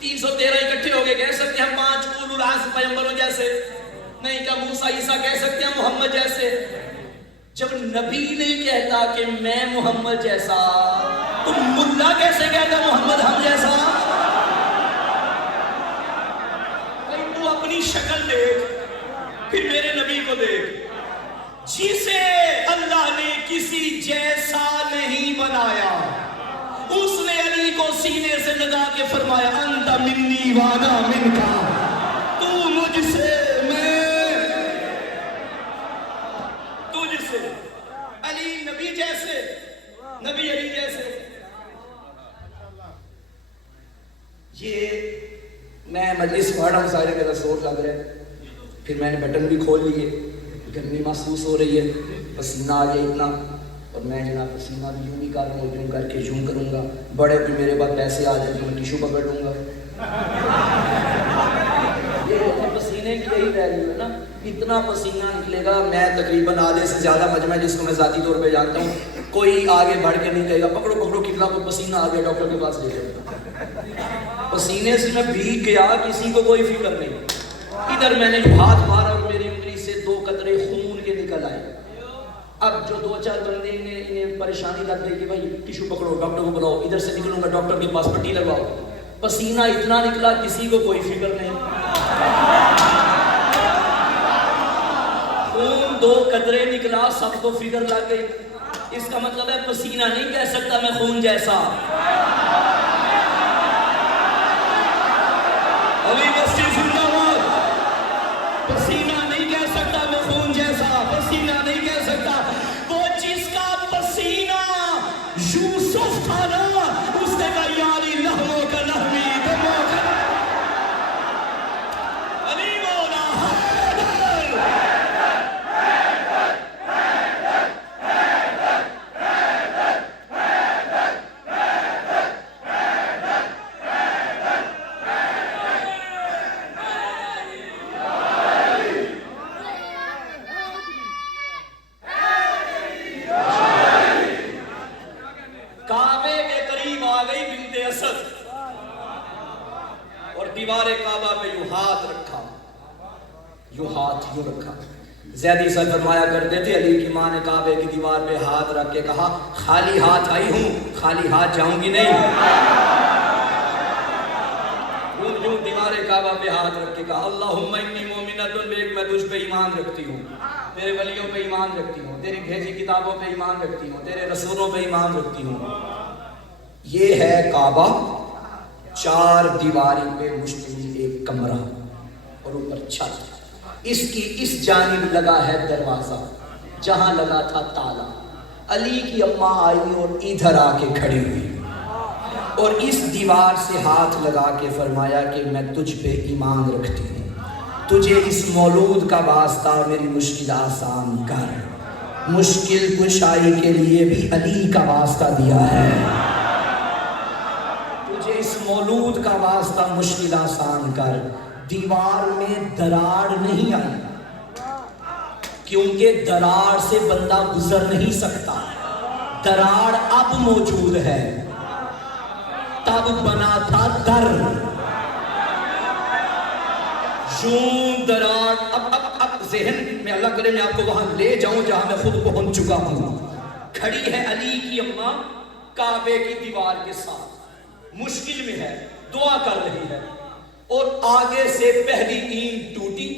313 اکٹھے ہو کے کہہ سکتے ہیں ہم 5 اولو العزم پیغمبروں جیسے. نہیں کیا موسیٰ عیسیٰ کہہ سکتے ہیں محمد جیسے. جب نبی نہیں کہتا کہ میں محمد جیسا تو ملا کیسے کہتا محمد ہم جیسا. تو اپنی شکل دیکھ پھر میرے نبی کو دیکھ. جسے اللہ نے کسی جیسا نہیں بنایا اس نے علی کو سینے سے لگا کے فرمایا انت منی وانا منکا، تو مجھ سے میں تجھ سے. علی نبی جیسے، نبی علی جیسے. یہ میں مجلس پڑھ رہا ہوں، سارے میرا زور لگ رہا ہے. پھر میں نے بٹن بھی کھول لیے، گرمی محسوس ہو رہی ہے، پسینہ آ گیا اتنا. اور میں جناب پسینہ بھی یوں بھی کر رہا ہوں، یوں کر کے یوں کروں گا. بڑے بھی میرے پاس پیسے آ جائیں تو میں ٹیشو پکڑ لوں گا. یہ پسینے کی یہی ویلیو ہے نا. اتنا پسینہ نکلے گا. میں تقریباً آدھے سے زیادہ مجمع جس کو میں ذاتی طور پہ جانتا ہوں، کوئی آگے بڑھ کے نہیں کہے گا پکڑو پکڑو کتنا کو پسینہ آ گیا ڈاکٹر کے پاس لے جاؤ. پسینے سے میں بھیگ گیا، کسی کو کوئی فکر نہیں. ادھر میں نے ہاتھ مارا اور میری انگلی سے 2 قطرے خون کے نکل آئے. اب جو 2-4 بندے انہیں پریشانی لگ رہی کہ بھائی ٹیشو پکڑو ڈاکٹر کو بلاؤ، ادھر سے نکلوں گا ڈاکٹر کے پاس پٹی لگواؤ. پسینہ اتنا نکلا کسی کو کوئی فکر نہیں، خون 2 قطرے نکلا سب کو فکر لگ گئی۔ اس کا مطلب ہے پسینہ نہیں کہہ سکتا میں خون جیسا، علی مسجد زندہ باد، پسینہ نہیں کہہ سکتا میں خون جیسا، پسینہ نہیں کہہ سکتا۔ وہ جس کا پسینہ یوسف تھا نا، اس نے کہا یاری لہموں کا لہمی دموں کا علی مولا حیدر۔ کعبے کے قریب آ گئی بنت اسد اور دیوار کعبہ پہ یوں ہاتھ رکھا، یوں ہاتھ یوں رکھا۔ زیدی صاحب فرمایا کرتے تھے علی کی ماں نے کعبے کی دیوار پہ ہاتھ رکھ کے کہا خالی ہاتھ آئی ہوں، خالی ہاتھ جاؤں گی نہیں۔ یوں دیوار کعبہ پہ ہاتھ رکھ کے کہا اللہم انی مومنۃ بیک، میں تجھ پہ ایمان رکھتی ہوں، تیرے ولیوں پہ ایمان رکھتی ہوں، تیری بھیجی کتابوں پہ ایمان رکھتی ہوں، تیرے رسولوں پہ ایمان رکھتی ہوں۔ یہ ہے کعبہ، 4 دیواری پہ مشتمل ایک کمرہ اور اوپر چھت۔ اس کی اس جانب لگا ہے دروازہ جہاں لگا تھا تالا۔ علی کی اماں آئی اور ادھر آ کے کھڑی ہوئی اور اس دیوار سے ہاتھ لگا کے فرمایا کہ میں تجھ پہ ایمان رکھتی ہوں، تجھے اس مولود کا واسطہ میری مشکل آسان کر۔ مشکل کشائی کے لیے بھی علی کا واسطہ دیا ہے، تجھے اس مولود کا واسطہ مشکل آسان کر۔ دیوار میں دراڑ نہیں آئی کیونکہ دراڑ سے بندہ گزر نہیں سکتا، دراڑ اب موجود ہے، تب بنا تھا در۔ یوں دراڑ اب ذہن میں اللہ کرے میں آپ کو وہاں لے جاؤں جہاں میں خود پہنچ چکا ہوں۔ کھڑی ہے علی کی اماں کعبے کی دیوار کے ساتھ، مشکل میں ہے، دعا کر رہی ہے، اور آگے سے پہلی اینٹ ٹوٹی،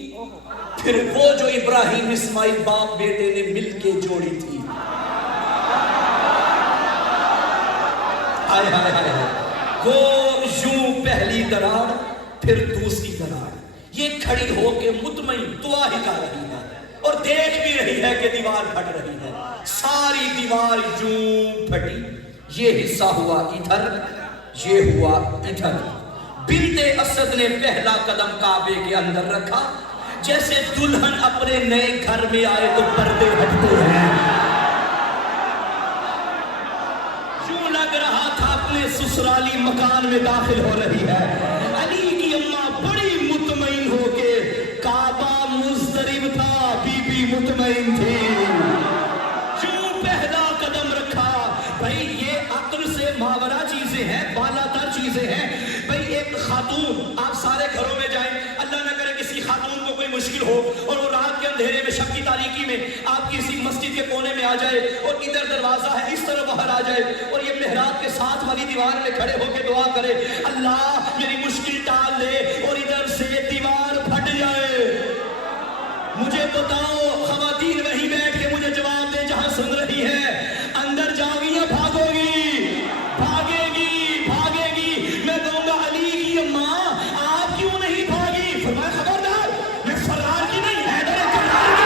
پھر وہ جو ابراہیم اسماعیل باپ بیٹے نے مل کے جوڑی تھی، ہائے ہائے ہائے، وہ یوں پہلی دراڑ پھر دوسری دراڑ، یہ کھڑی ہو کے مطمئن دعا ہی کر رہی ہے اور دیکھ بھی رہی ہے کہ دیوار پھٹ رہی ہے۔ ساری دیوار یوں پھٹی، یہ حصہ ہوا ادھر، یہ ہوا ادھر۔ بنت اسد نے پہلا قدم کعبے کے اندر رکھا، جیسے دلہن اپنے نئے گھر میں آئے تو پردے ہٹتے ہیں، یوں لگ رہا تھا اپنے سسرالی مکان میں داخل ہو رہی ہے۔ علی کی اماں بڑی مطمئن ہو کے، کعبہ مضطرب تھا، بی بی مطمئن تھی، یوں پہلا قدم رکھا۔ بھائی یہ عقل سے ماورا چیزیں ہیں، بالاتر چیزیں ہیں۔ بھائی ایک خاتون، آپ سارے گھروں میں جائیں، اللہ نہ کرے کسی خاتون کو کوئی مشکل ہو اور وہ رات کے اندھیرے میں شب کی تاریکی میں آپ کسی مسجد کے کونے میں آ جائے اور ادھر دروازہ ہے اس طرح باہر آ جائے اور یہ محراب کے ساتھ والی دیوار میں کھڑے ہو کے دعا کرے اللہ میری مشکل ٹال لے، اور ادھر سے دیوار پھٹ جائے۔ مجھے بتاؤ خواتین وہیں بیٹھ کے مجھے جواب دے جہاں سن رہی ہے، اندر جاؤ گی یا بھاگو گی؟ بھاگے گی، بھاگے گی۔ میں کہوں گا علی کی اماں آپ کیوں نہیں بھاگی؟ فرمایا خبردار، میں فرار کی نہیں، حیدر کرار کی۔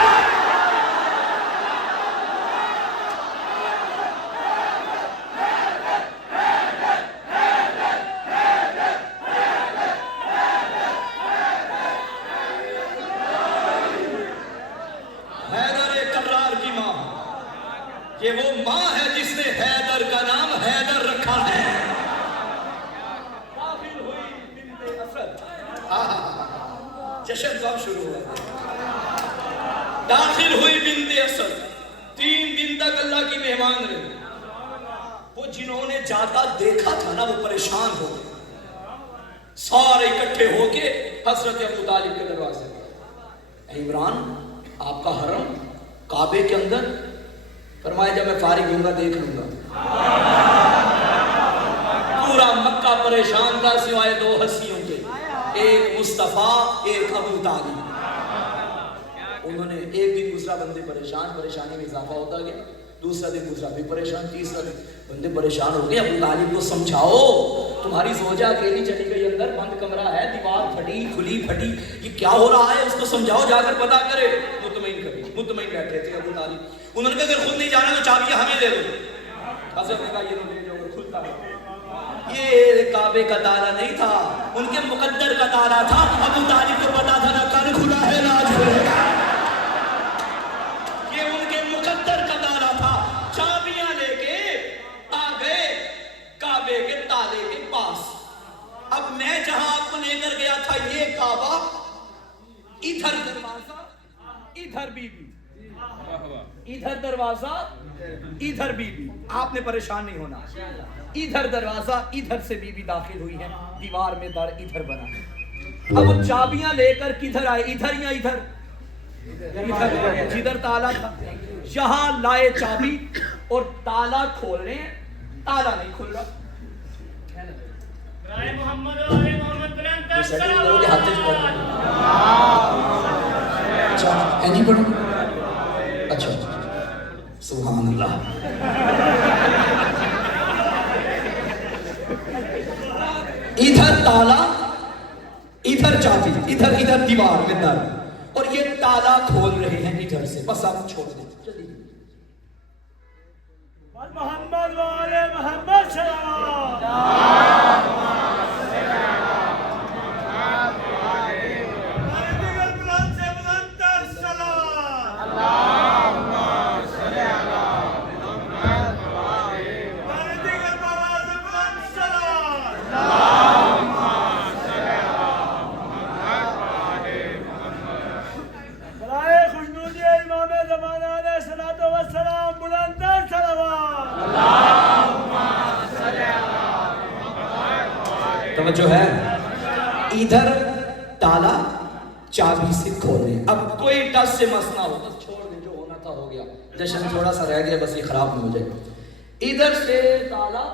حیدر کرار کی ماں، یہ وہ ماں ہے جس نے حیدر کا نام حیدر رکھا ہے۔ داخل ہوئی بنت اسد، جشن کب شروع ہوا؟ داخل ہوئی بنت اسد، 3 دن تک اللہ کی مہمان رہی۔ وہ جنہوں نے جاتا دیکھا تھا نا وہ پریشان ہو گئے، سارے اکٹھے ہو کے حضرت ابو طالب کے دروازے پہ، عمران آپ کا حرم کعبے کے اندر؟ فرمایا جب میں فارغ ہوں گا دیکھ لوں گا۔ پورا مکہ پریشان تھا سوائے دو ہستیوں کے، ایک مصطفیٰ، ایک ابو طالب۔ انہوں نے ایک دن گزرا بندے پریشانی میں اضافہ ہوتا گیا، دوسرا دن گزرا بھی پریشان، تیسرا دن بندے پریشان ہو گئے۔ ابو طالب کو سمجھاؤ، تمہاری زوجہ اکیلی چلی گئی اندر، بند کمرہ ہے، دیوار پھٹی کھلی پھٹی، یہ کیا ہو رہا ہے، اس کو سمجھاؤ، جا کر پتہ کرے۔ مطمئن بیٹھے تھے ابو طالب۔ انہوں نے کہا اگر خود نہیں جانا تو چابیاں ہمیں دے دو۔ حضرت نے کہا یہ لو لے جاؤ، کھلتا ہے۔ یہ کعبے کا تالا نہیں تھا، ان کے مقدر کا تالا تھا۔ ابو طالب کو پتا تھا نہ کل کھلا ہے نہ آج کھلے گا، یہ ان کے مقدر کا تالا تھا۔ چابیاں لے کے آ گئے کعبے کے تالے کے پاس۔ اب میں جہاں آپ کو لے کر گیا تھا یہ کعبہ، ادھر دروازہ ادھر بی بی، ادھر دروازہ ادھر بی بی، آپ نے پریشان نہیں ہونا۔ ادھر دروازہ ادھر سے بی بی داخل ہوئی ہے، دیوار میں در ادھر بنا ہے۔ اب وہ چابیاں لے کر کدھر آئے، ادھر یا ادھر؟ ادھر، جدھر تالا تھا۔ یہاں لائے چابی اور تالا کھول رہے ہیں، تالا نہیں کھل رہا۔ اچھا سبحان اللہ۔ ادھر تالا ادھر چابی، ادھر دیوار میں در، اور یہ تالا کھول رہے ہیں ادھر سے۔ بس آپ چھوڑ دیں، چلیے۔ محمد والے محمد توجہ ہے، ادھر تالا چابی سے کھول رہے ہیں۔ اب کوئی ٹس سے مس نہ ہو، بس چھوڑ دیں، جو ہونا تھا ہو گیا، جشن تھوڑا سا رہ گیا، بس یہ خراب نہ ہو جائے۔ ادھر سے تالا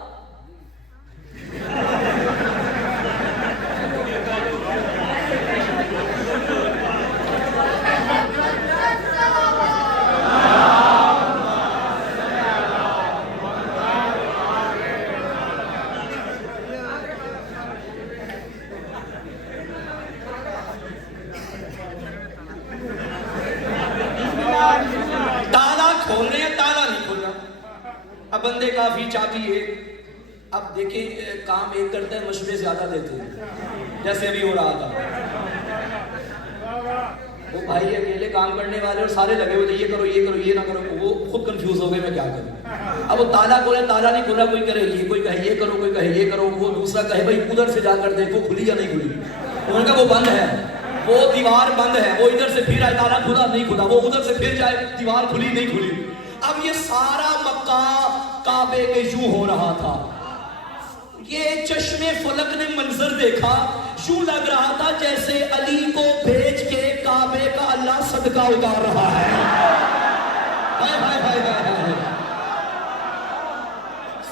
کھول رہے ہیں، تالا نہیں کھل رہا۔ اب بندے کافی چابی ہے، اب دیکھیں کام ایک کرتے ہیں، مشورے زیادہ دیتے ہیں، جیسے ابھی ہو رہا تھا۔ وہ بھائی اکیلے کام کرنے والے اور سارے لگے ہوئے تھے، یہ کرو یہ کرو یہ نہ کرو، وہ خود کنفیوز ہو گئے میں کیا کروں۔ اب وہ تالا کھولے، تالا نہیں کھولا، کوئی کرے یہ، کوئی کہے یہ کرو، کوئی کہے یہ کرو، وہ دوسرا کہے بھائی ادھر سے جا کر دیکھو کھلی یا نہیں کھلی۔ انہوں نے کہا وہ بند ہے، وہ دیوار بند ہے، وہ ادھر سے پھر آئے، تالا کھلا نہیں کھلا، وہ ادھر سے پھر جائے، دیوار کھلی نہیں کھلی۔ اب یہ سارا مکہ کعبے کے یوں ہو رہا تھا۔ یہ چشم فلک نے منظر دیکھا، یوں لگ رہا تھا جیسے علی کو بھیج کے کعبے کا اللہ صدقہ اتار رہا ہے۔ ہائے ہائے ہائے ہائے،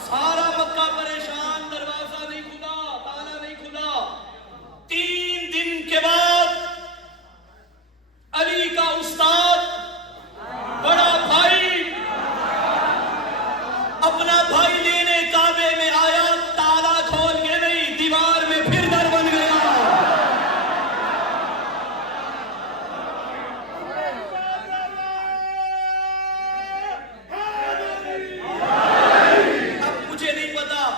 سارا مکہ پریشان، دروازہ نہیں کھلا، تالا نہیں کھلا۔ 3 دن کے بعد علی کا استاد بڑا بھائی اپنا بھائی لینے کعبے میں آیا، تالا کھول کے نہیں، دیوار میں پھر در بن گیا۔ اب مجھے نہیں پتا،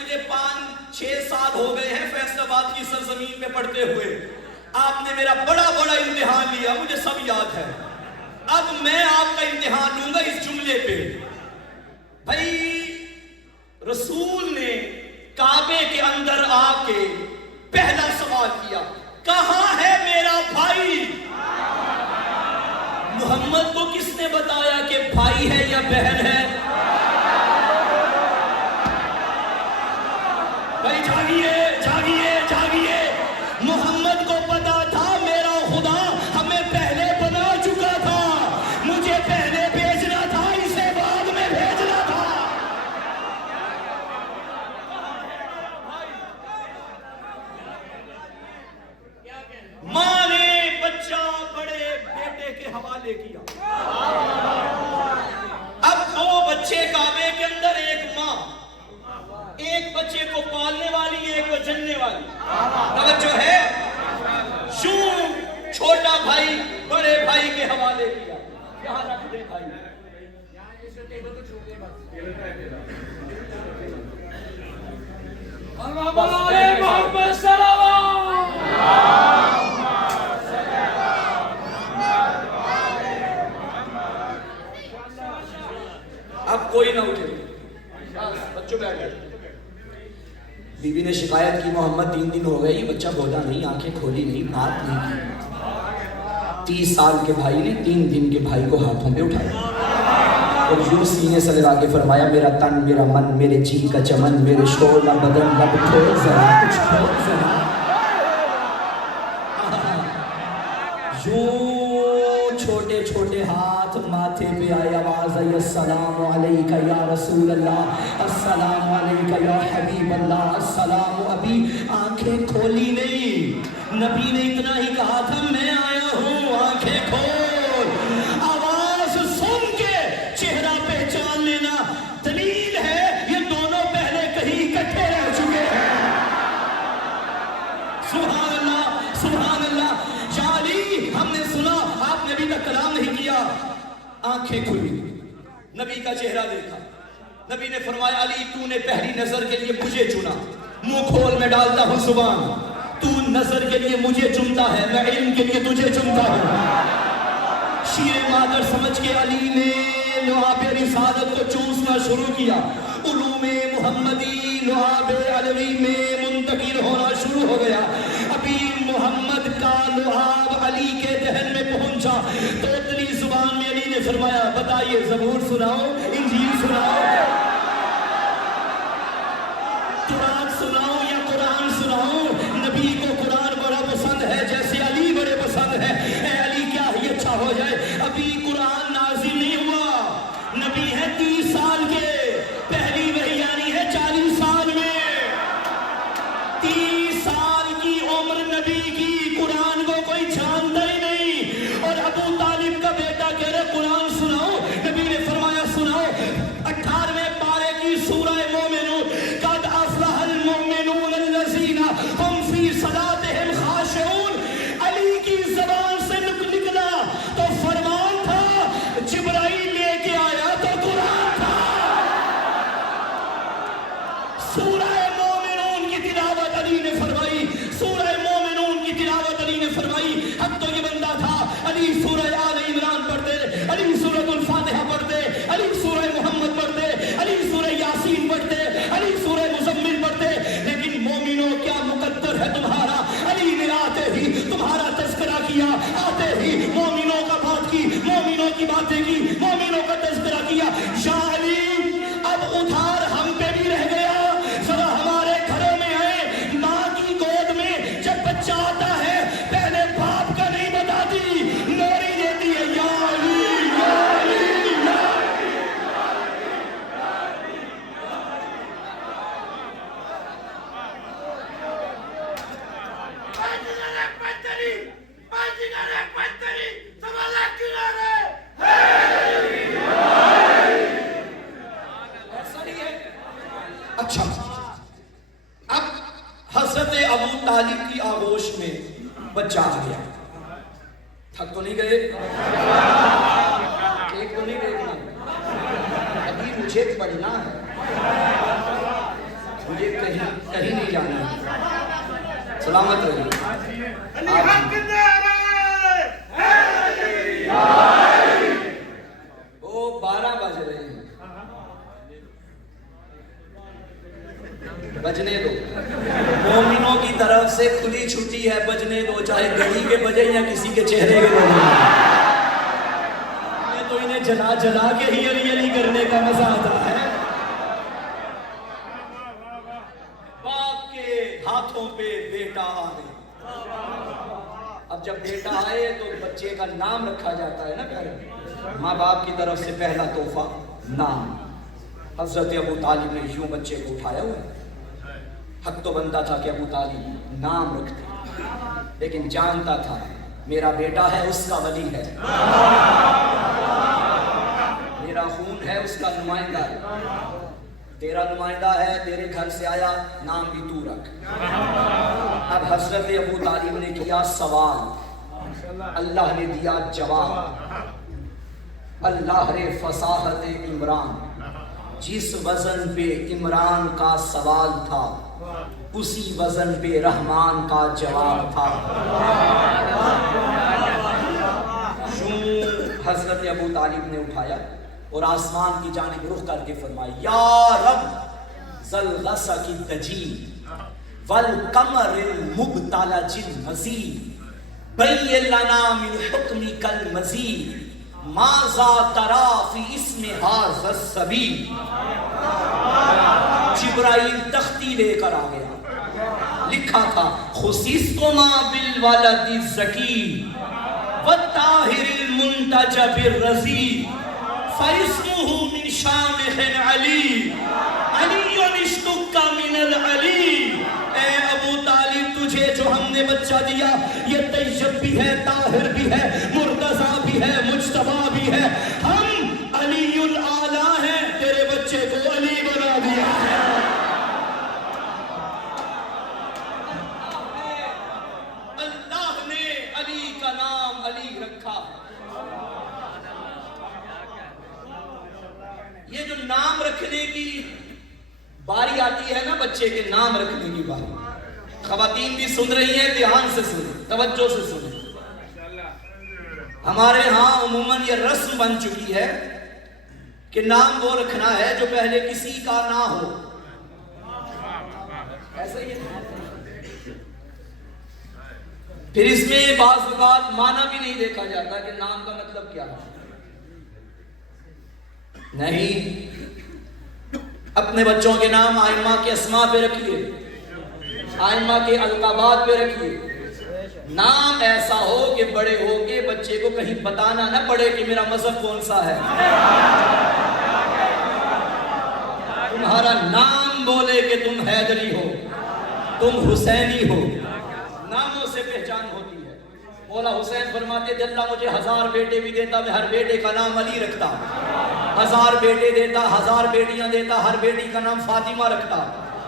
مجھے 5-6 سال ہو گئے ہیں فیصل آباد کی سرزمین میں پڑھتے ہوئے، آپ نے میرا بڑا بڑا امتحان لیا، مجھے سب یاد ہے۔ اب میں آپ کا امتحان لوں گا اس جملے پہ، بھائی رسول نے کعبے کے اندر آ کے پہلا سوال کیا، کہاں ہے میرا بھائی؟ محمد کو کس نے بتایا کہ بھائی ہے یا بہن ہے؟ بھائی جاگیے جاگیے جاگیے، محمد کو پتا تھا میرا خدا ہمیں پہلے بنا چکا تھا، مجھے پہلے بھیجنا تھا، اسے بعد میں بھیجنا تھا۔ ماں نے بچہ بڑے بیٹے کے حوالے کیا. اب دو بچے کعبے کے اندر، ایک ماں، ایک بچے کو پالنے والی، ایک کو جننے والی. توجہ ہے. یوں چھوٹا بھائی بڑے بھائی کے حوالے کیا. یہاں رکھ دے بھائی. محمد صلوات. اب کوئی نہ اٹھے. بچوں بیٹھ گئے. بی بی نے شکایت کی محمد 3 دن ہو گئے یہ بچہ بولا نہیں، آنکھیں کھولی نہیں، بات نہیں کی. 30 سال کے بھائی نے 3 دن کے بھائی کو ہاتھوں پہ اٹھایا اور یوں سینے سے لگا کے فرمایا میرا تن، میرا من، میرے جی کا چمن، میرے شعلہ بدن لب کھول ذرا، کچھ کھول ذرا. یوں چھوٹے چھوٹے ہاتھ ماتھے پہ آئے، آواز آئی السلام علیکہ یا رسول اللہ، السلام علیکہ یا حبیب اللہ، السلام. ابھی آنکھیں کھولی نہیں. نبی نے اتنا ہی کہا تھا میں آیا ہوں، آنکھیں کھول. آواز سن کے چہرہ پہچان لینا دلیل ہے یہ دونوں پہلے کہیں اکٹھے رہ چکے ہیں. سبحان اللہ سبحان اللہ. یا علی ہم نے سنا آپ نے ابھی تک کلام نہیں کیا. آنکھیں کھلی، نبی کا چہرہ دیکھا. نبی نے فرمایا علی تو نے پہلی نظر کے لیے مجھے چنا، منہ کھول میں ڈالتا ہوں زبان. تو نظر کے لیے مجھے چنتا ہے، میں علم کے لیے تجھے چنتا ہوں. شیر مادر سمجھ کے علی نے لعاب رسالت کو چوسنا شروع کیا. علوم محمدی لعاب علوی میں منتقل ہونا شروع ہو گیا. ابھی محمد کا لعاب علی کے دہن میں پہنچا تو اتنی زبان میں علی نے فرمایا بتائیے زبور سناؤ، انجیل سناؤ، قرآن سناؤ یا قرآن سناؤ. نبی کو قرآن بڑا پسند ہے جیسے علی بڑے پسند ہے. اے علی کیا ہی اچھا ہو جائے ابھی قرآن نازل نہیں ہوا. نبی ہے 30 سال کے، پہلی وحی یعنی ہے 40 سال میں. 30 سال کی عمر نبی کی، قرآن کو کوئی جانتا ہی نہیں. اور ابو طالب کا بیٹا کہہ رہے قرآن سناؤ. نبی نے فرمایا سناؤ. 18ویں پارے کی سورہ مومنون، قد افلح المؤمنون الذین هم فی صلاتهم خاشعون. علی کی زبان سے نکلا تو فرمان تھا، جبرائیل لے کے آیا تو قرآن تھا. سورہ مومنون کی تلاوت علی نے فرمائی، سورہ مومنون کی تلاوت علی نے فرمائی. اب تو یہ بندہ تھا علی سورہ آل عمران پڑھتے، علی سورۃ الفاتحہ پڑھتے، علی سورہ محمد پڑھتے، علی سورہ یاسین پڑھتے، علی سورہ مزمل پڑھتے. لیکن مومنوں کیا مقدر ہے تمہارا. علی نے آتے ہی تمہارا تذکرہ کیا، آتے ہی مومنوں کا بات کی، مومنوں کی باتیں کی، مومنوں کا تذکرہ کیا. یا علی اب ادھار ہم پہ بھی رہ گیا، ذرا ہمارے گھروں میں آئے. ماں کی گود میں جب بچہ آتا ہے پہلے باپ کا نہیں بتاتی، نوری دیتی ہے یا علی یا علی یا علی. اچھا اب حضرت ابو طالب کی آغوش میں بچہ آ گیا. تھک تو نہیں گئے؟ ایک تو نہیں دیکھنا، ابھی مجھے پڑھنا ہے، مجھے کہیں نہیں جانا ہے. سلامت رہیے. وہ 12 بج رہے ہیں، بجنے دو. مومنوں کی طرف سے کھلی چھٹی ہے، بجنے دو، چاہے گھڑی کے بجے یا کسی کے چہرے کے بجے. میں تو انہیں جلا جلا کے ہی علی علی کرنے کا مزہ آتا ہے. باپ کے ہاتھوں پہ بیٹا آ گیا. اب جب بیٹا آئے تو بچے کا نام رکھا جاتا ہے نا گھر میں. ماں باپ کی طرف سے پہلا تحفہ نام. حضرت ابو طالب نے یوں بچے کو اٹھایا ہوا ہے. حق تو بنتا تھا کہ ابو طالب نام رکھتے. لیکن جانتا تھا میرا بیٹا ہے اس کا ولی ہے، میرا خون ہے اس کا نمائندہ ہے، تیرا نمائندہ ہے، تیرے گھر سے آیا، نام بھی تو رکھ۔ اب حضرت ابو طالب نے کیا سوال، اللہ نے دیا جواب۔ اللہ رے فصاحت عمران، جس وزن پہ عمران کا سوال تھا اسی وزن پہ رحمان کا جواب تھا۔ حضرت ابو طالب نے اٹھایا اور آسمان کی جانب رخ کر کے فرمایا، یا رب ذل غصہ کی تجید والقمر المبتلج المزید بین لنا من حکمک المزید ماذا ترا فی اسم ھذا الصبی۔ جبرائیل تختی لے کر آ گیا، لکھا تھا خصیصتما بالولد الزکی والطاہر المنتجب الرزی فاسمہ من شامخ علی علی اشتق من العلی۔ اے ابو طالب تجھے جو ہم نے بچہ دیا یہ طیب بھی ہے، طاہر بھی ہے، مرتضیٰ بھی ہے، مجتبیٰ بھی ہے، ہم علی الاعلیٰ ہیں، تیرے بچے کو علی بنا دیا ہے۔ اللہ نے علی کا نام علی رکھا ہے۔ یہ جو نام رکھنے کی باری آتی ہے نا، بچے کے نام رکھنے کی باری، خواتین بھی سن رہی ہیں، دھیان سے سنیں، توجہ سے سنیں۔ ہمارے ہاں عموماً یہ رسم بن چکی ہے کہ نام وہ رکھنا ہے جو پہلے کسی کا نہ ہو، ایسا ہی ہے۔ پھر اس میں بعض اوقات معنی بھی نہیں دیکھا جاتا کہ نام کا مطلب کیا ہے۔ نہیں، اپنے بچوں کے نام آئمہ کے اسماء پہ رکھیے، آئمہ کے القابات پہ رکھیے۔ نام ایسا ہو کہ بڑے ہو کے بچے کو کہیں بتانا نہ پڑے کہ میرا مذہب کون سا ہے۔ تمہارا نام بولے کہ تم حیدری ہو، تم حسینی ہو، ناموں سے پہچان ہوتی ہے۔ مولا حسین فرماتے تھے اللہ مجھے 1000 بیٹے بھی دیتا میں ہر بیٹے کا نام علی رکھتا، 1000 بیٹے دیتا، 1000 بیٹیاں دیتا، ہر بیٹی کا نام فاطمہ رکھتا۔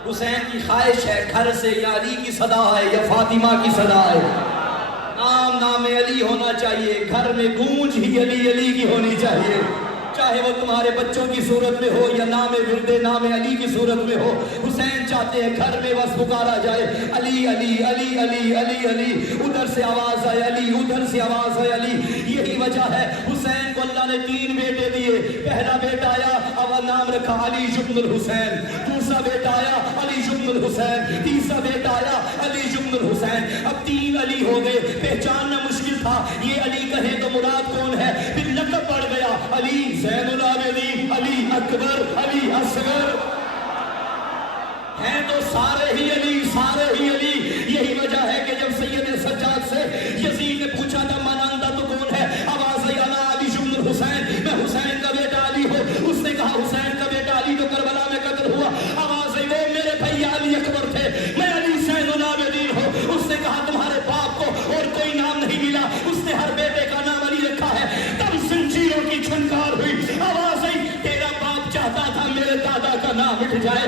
حسین کی خواہش ہے گھر سے یا علی کی صدا ہے یا فاطمہ کی صدا ہے، نام علی ہونا چاہیے، گھر میں گونج ہی علی علی کی ہونی چاہیے، چاہے وہ تمہارے بچوں کی صورت میں ہو یا نام ورد نام علی کی صورت میں ہو۔ حسین چاہتے ہیں گھر میں بس پکارا جائے علی علی علی علی علی علی، ادھر سے آواز آئے علی، ادھر سے آواز آئے علی۔ یہی وجہ ہے حسین کو اللہ نے 3 بیٹے دیے، پہلا بیٹا آیا اول نام رکھا علی ابن الحسین، دوسرا بیٹا آیا علی ابن الحسین، تیسرا بیٹا آیا علی ابن الحسین۔ اب 3 علی ہو گئے، پہچاننا مشکل تھا یہ علی کہیں تو مراد کون ہے، پھر لقب بڑھ گیا علی زین العابدین، علی اکبر، علی اصغر، ہیں تو سارے ہی علی، سارے ہی علی۔ یہی وجہ ہے کہ جب سید سجاد سے یزید نے پوچھا تھا مانندہ تو کون ہے، آواز آئی انا علی ابن الحسین، میں حسین کا بیٹا علی ہوں۔ اس نے کہا حسین کا بیٹا علی تو کربلا میں قتل ہوا، آواز آئی وہ میرے بھائی علی اکبر تھے، میں علی زین العابدین ہوں۔ اس نے کہا تمہارے باپ کو اور کوئی نام نہیں ملا، اس نے ہر بیٹے کا نام علی رکھا ہے۔ تب زنجیروں کی چھنکار ہوئی، آواز آئی تیرا باپ چاہتا تھا میرے دادا کا نام مٹ جائے،